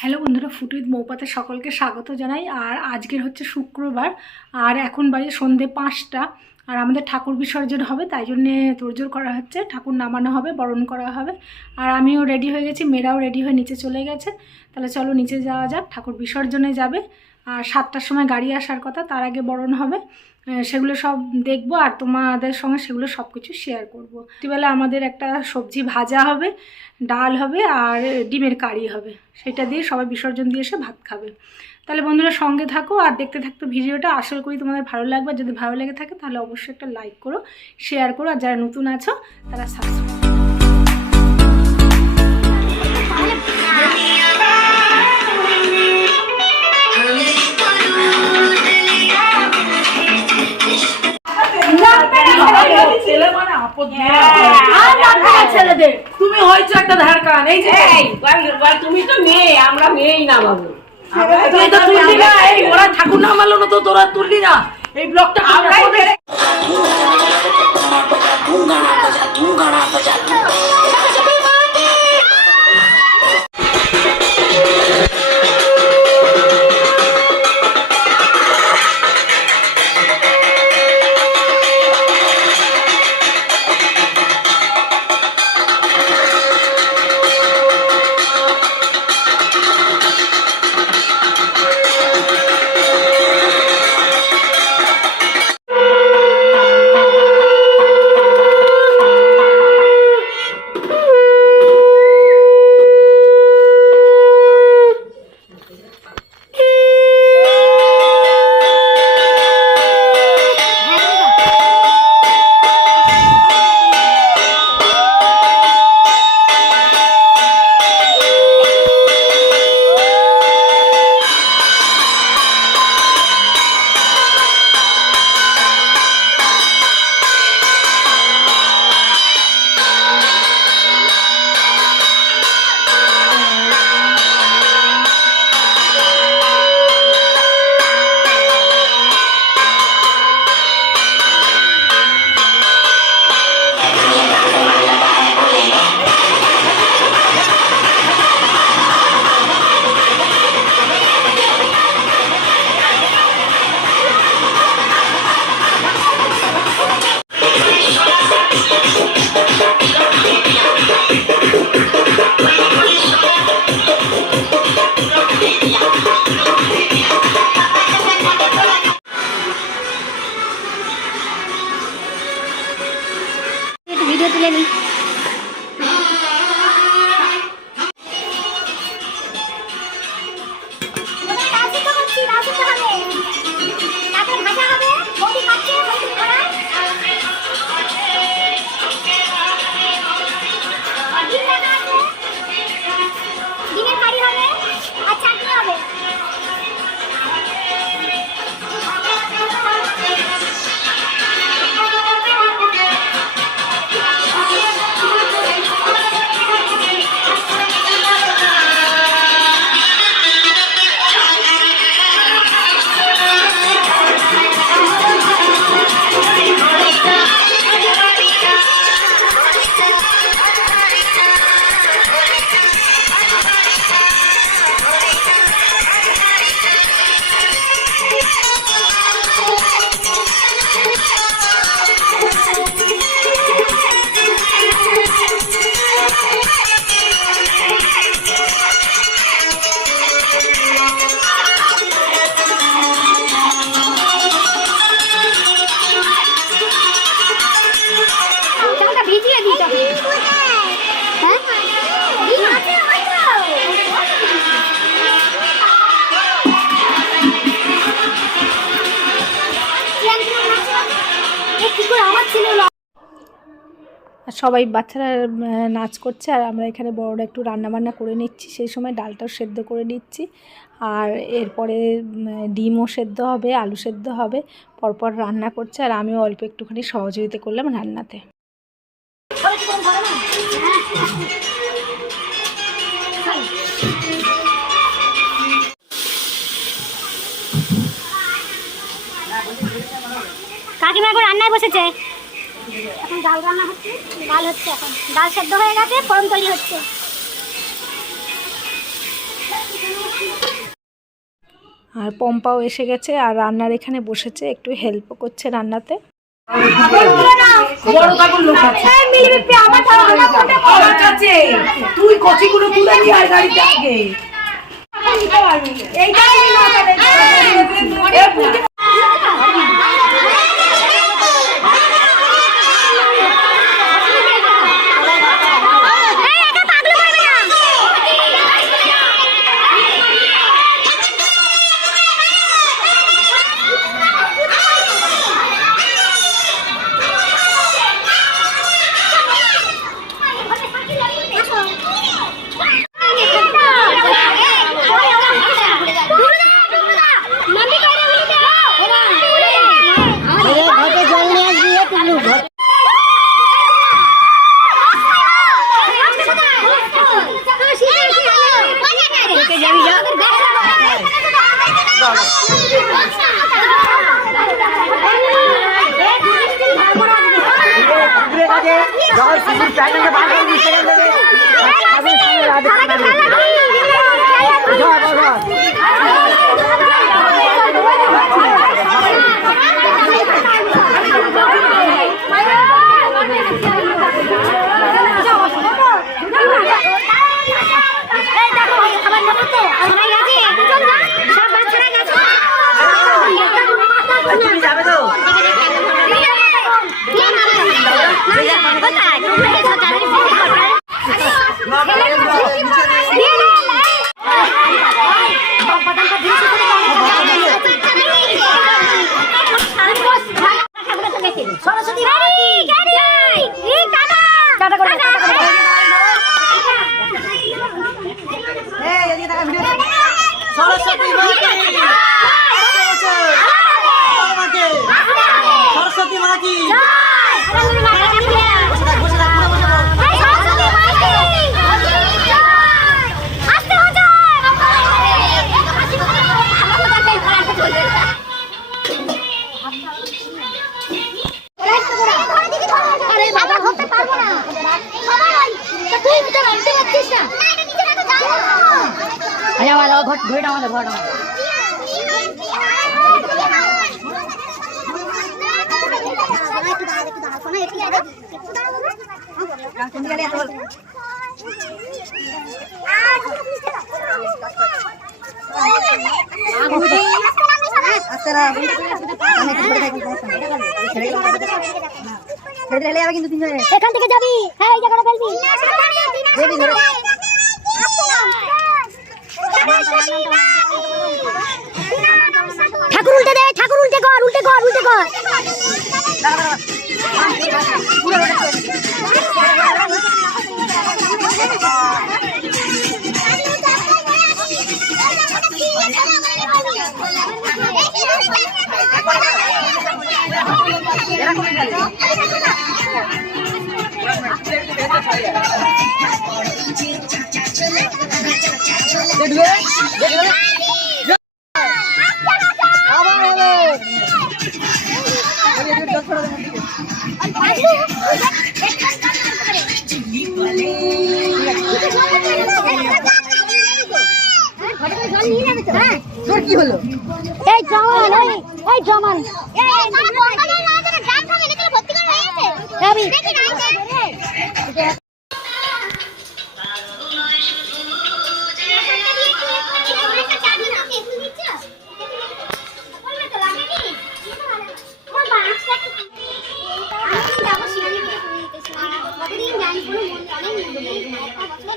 Hello বন্ধুরা foot with মৌপাতে সকলকে স্বাগত জানাই। আর আজকের হচ্ছে শুক্রবার, আর এখন বাজে সন্ধে পাঁচটা, আর আমাদের ঠাকুর বিসর্জন হবে, তাই জন্যে তোড়জোড় করা হচ্ছে, ঠাকুর নামানো হবে, বরণ করা হবে। আর আমিও রেডি হয়ে গেছি, মেয়েরাও রেডি হয়ে নিচে চলে গেছে। তাহলে চলো নিচে যাওয়া যাক, ঠাকুর বিসর্জনে যাবে। আর সাতটার সময় গাড়ি আসার কথা, তার আগে বরণ হবে। সেগুলো সব দেখব আর তোমাদের সঙ্গে সেগুলো সব কিছু শেয়ার করব। রাত্রিবেলা আমাদের একটা সবজি ভাজা হবে, ডাল হবে আর ডিমের কারি হবে। সেটা দিয়ে সবাই বিসর্জন দিয়ে এসে ভাত খাবে। তাহলে বন্ধুরা সঙ্গে থাকো আর দেখতে থাকতে ভিডিওটা। আশা করি তোমাদের ভালো লাগবে। যদি ভালো লেগে থাকে তাহলে অবশ্যই একটা লাইক করো শেয়ার করো। আর যারা নতুন আছো তারা সাবস্ক্রাইব ছেলে মানে আপদ ছেলেদের। তুমি হয়েছো একটা ধারকান এই যে এই, বল, তুমি তো মেয়ে আমরা মেয়েই না বাবু। তুই তো না ঠাকুর নামালো না তো তোরা তুললি না। এই ব্লগটা আমরাই সবাই বাচ্চারা নাচ করছে আর আমরা এখানে বড়রা একটু রান্না বান্না করে নিচ্ছি। সেই সময় ডালটাও সেদ্ধ করে নিচ্ছি। আর এরপরে ডিমও সেদ্ধ হবে, আলু সেদ্ধ হবে। পরপর রান্না করছে আর আমিও অল্প একটুখানি সহযোগিতা করলাম রান্নাতে। কাকিমা এখন রান্নায় বসেছে? এখন ডাল রান্না হচ্ছে ডাল হচ্ছে এখন ডাল সেদ্ধ হয়ে গেছে ফোড়ন তৈরি হচ্ছে আর পম্পাও এসে গেছে আর রান্নার এখানে বসেছে একটু হেল্পও করছে রান্নাতে তুই কচিগুলো তুলে নিয়ে আয় গাড়িতে আগে যাবে কিন্তু তিনজনে এখান থেকে যাবি। হ্যাঁ এই জায়গাটা ফেলবি। ঠাকুর উল্টে দে ঠাকুর উল্টে কর উল্টে কর উল্টে কর। তোর কি হলো এই জমান এই এই জমান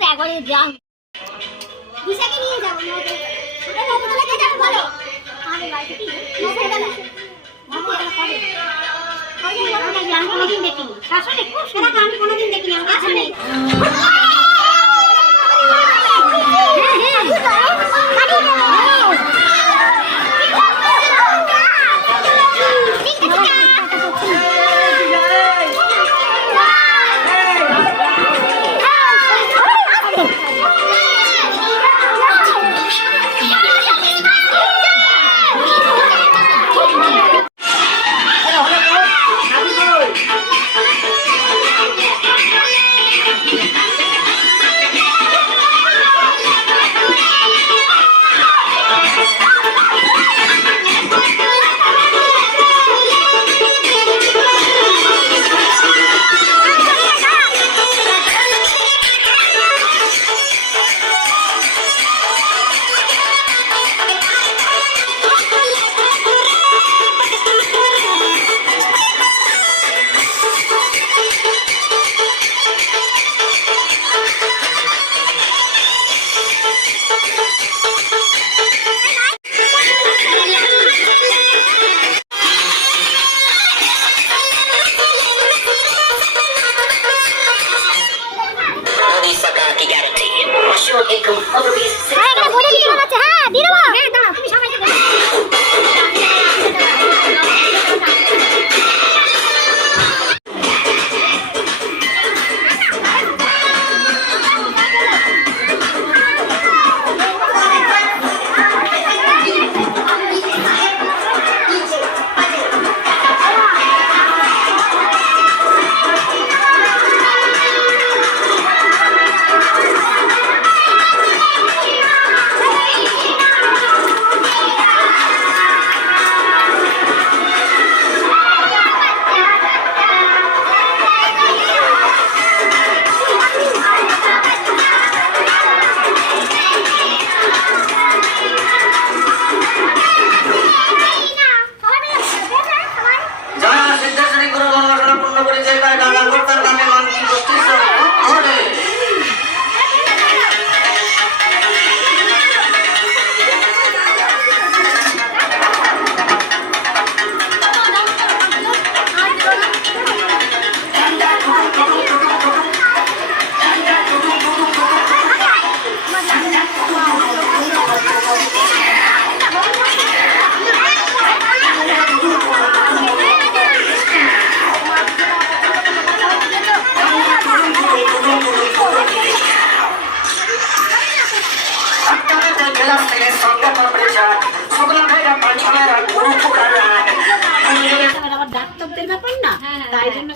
একবারে গ্রাম দিশাকে নিয়ে যাব ওটা আমি কোনোদিন দেখিনি। আমি কোনোদিন দেখিনি আমার কাছে নেই। হ্যাঁ হ্যাঁ।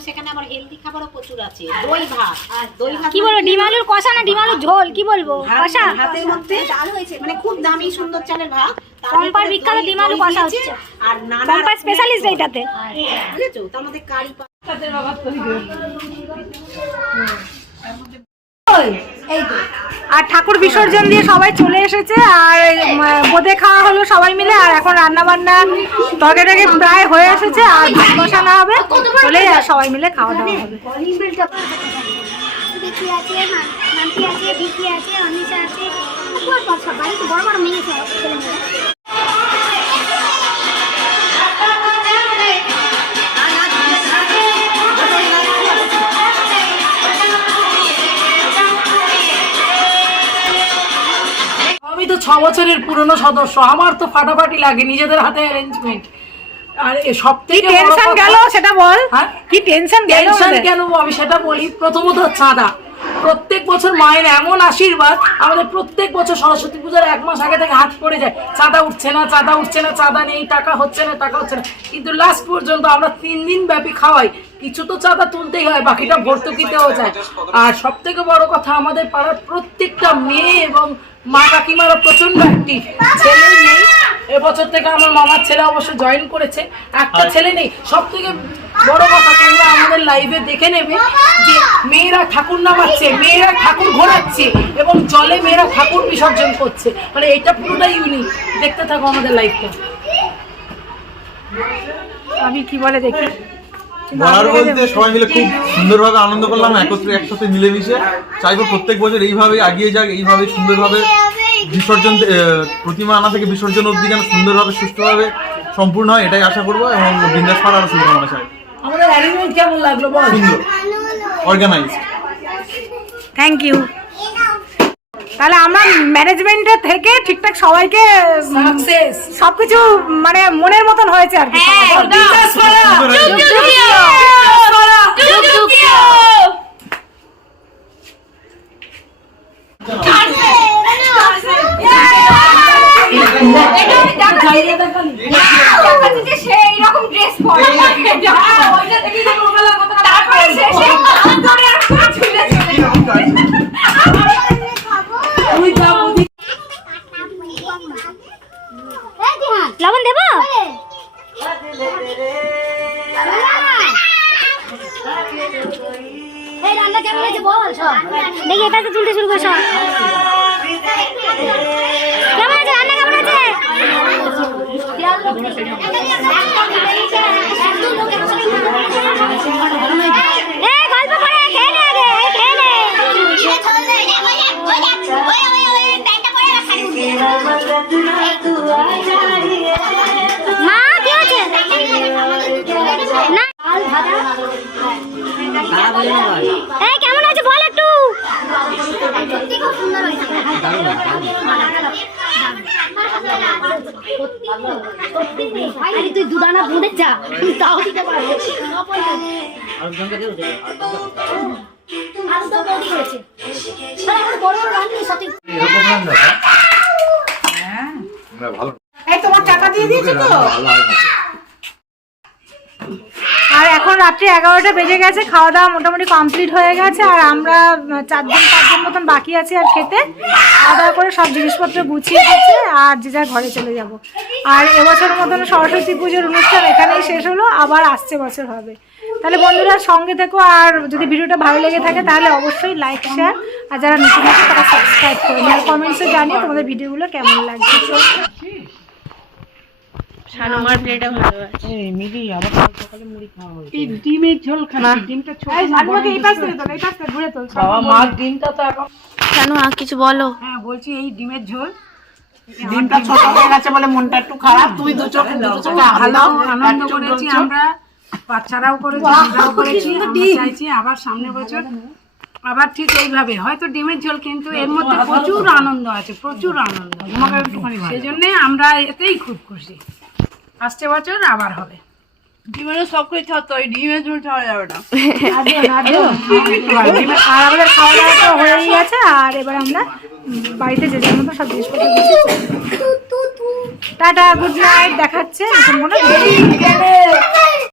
সেখানে আমার হেলদি খাবারও প্রচুর আছে। দই ভাত। দই ভাত কি বলব ডিমালুর কষা না ডিমালুর ঝোল? কি বলব? কষা? ভাতের মধ্যে মানে খুব দামি সুন্দর চালের ভাত। কম্পার বিখ্যাত ডিমালু ডিম কষা হচ্ছে। আর নানা কম্পার স্পেশালিস্ট এইটাতে। বুঝেছ? তার মধ্যে কারি পা- আর ঠাকুর বিসর্জন দিয়ে সবাই চলে এসেছে, আর বোধে খাওয়া হলো সবাই মিলে, আর এখন রান্না বান্না তরকারি প্রায় হয়ে এসেছে, আর ভাত বসানো হবে। চলে আর সবাই মিলে খাওয়া দাওয়া হবে। আছে আছে আছে আছে। ছ বছরের পুরনো সদস্য। আমার তো ফাটাফাটি লাগে নিজেদের হাতে অ্যারেঞ্জমেন্ট আর সব থেকে টেনশন গেল? সেটা বল। হ্যাঁ? কি টেনশন গেল টেনশন কেন আমি সেটা বলি। প্রথমত চাঁদা প্রত্যেক বছর মায়ের এমন আশীর্বাদ আমাদের প্রত্যেক বছর সরস্বতী পূজার এক মাস আগে থেকে হাত পড়ে যায়। চাঁদা উঠছে না চাঁদা উঠছে না চাঁদা নেই টাকা হচ্ছে না টাকা হচ্ছে না। কিন্তু লাস্ট পর্যন্ত আমরা তিন দিন ব্যাপী খাওয়াই। কিছু তো চাঁদা তুলতেই হয় বাকিটা ভর্তুকিতেও যায়। আর সব থেকে বড় কথা আমাদের পাড়ার প্রত্যেকটা মেয়ে এবং মা কাকিমারও প্রচণ্ড অ্যাক্টিভ ছেলে নেই। এবছর থেকে আমার মামার ছেলে অবশ্য জয়েন করেছে। একটা ছেলে নেই। সব থেকে বড় কথা তোমরা আমাদের লাইভে দেখে নেবে যে মেয়েরা ঠাকুর নামাচ্ছে মেয়েরা ঠাকুর ঘোরাচ্ছে এবং জলে মেয়েরা ঠাকুর বিসর্জন করছে। মানে এটা পুরোটাই ইউনিক দেখতে থাকো আমাদের লাইভটা আমি কি বলে দেখি? বলার বলতে সবাই মিলে খুব সুন্দরভাবে আনন্দ করলাম একত্রে একসাথে মিলেমিশে। চাইব প্রত্যেক বছর এইভাবে এগিয়ে যাক এইভাবে সুন্দরভাবে বিসর্জন প্রতিমা আনা থেকে বিসর্জন অবধি যেন সুন্দরভাবে সুষ্ঠুভাবে সম্পূর্ণ হয় এটাই আশা করব এবং বিন্দাস পাড়া আরও শুভকামনা চাই। আমাদের অ্যারেঞ্জমেন্ট কেমন লাগল বল? সুন্দর। অর্গানাইজড থ্যাংক ইউ তাহলে আমরা ম্যানেজমেন্টের থেকে ঠিকঠাক সবাইকে সবকিছু মানে মনের মতন হয়েছে আর কি রান্না কেমন হয়েছে বল সব। দেখি এটা তুলতে শুরু কর সব কেমন রান্না কেমন আছে গল্প করে মা, কি আছে না। এই কেমন আছে? বল একটু। আরে তুই দুদানা বোঁদে চা তাও দিতে পারব এই তোমার টাকা দিয়ে দিয়েছে তো? আর এখন রাত্রি এগারোটা বেজে গেছে খাওয়া দাওয়া মোটামুটি কমপ্লিট হয়ে গেছে আর আমরা উম, চারজন পাঁচজন মতন বাকি আছি আর খেতে। খাওয়া দাওয়া করে সব জিনিসপত্র গুছিয়ে দিচ্ছে আর যে যার ঘরে চলে যাব। আর এবছর মতন সরস্বতী পুজোর অনুষ্ঠান এখানেই শেষ হলো আবার আসছে বছর হবে। তাহলে বন্ধুরা সঙ্গে থেকো আর যদি ভিডিওটা ভালো লেগে থাকে তাহলে অবশ্যই লাইক শেয়ার আর যারা নতুন আছে তারা সাবস্ক্রাইব করবে আর কমেন্টসে জানিয়ে তোমাদের ভিডিওগুলো কেমন লাগছে। এই ডিমের ঝোল খাচ্ছি ডিমটা ছোট না, বড় এই পাশ থেকে তোল এই পাশ থেকে ঘুরে তোল। বাবা মার ডিমটা তো এখন কেন আর কিছু বলো। হ্যাঁ বলছি এই ডিমের ঝোল। ডিমটা ছোট হয়ে গেছে বলে মনটা একটু খারাপ। তুই দু চোখে দু চোখে ভালো আনন্দ করেছি আমরা। বাচ্চারাও করেছি আমরাও করেছি আমরা চাইছি আবার সামনে বছর। আবার ঠিক এইভাবে। হয়তো ডিমের ঝোল কিন্তু এর মধ্যে প্রচুর আনন্দ আছে প্রচুর আনন্দ। তোমাকে একটুখানি সেজন্য আমরা এতেই খুব খুশি। আসছে বছর আবার হবে। আর আমাদের খাওয়া দাওয়া তো হয়েই গেছে আর এবার আমরা বাড়িতে যে যার মতো সব জিনিসপত্র টাটা গুড নাইট দেখাচ্ছে।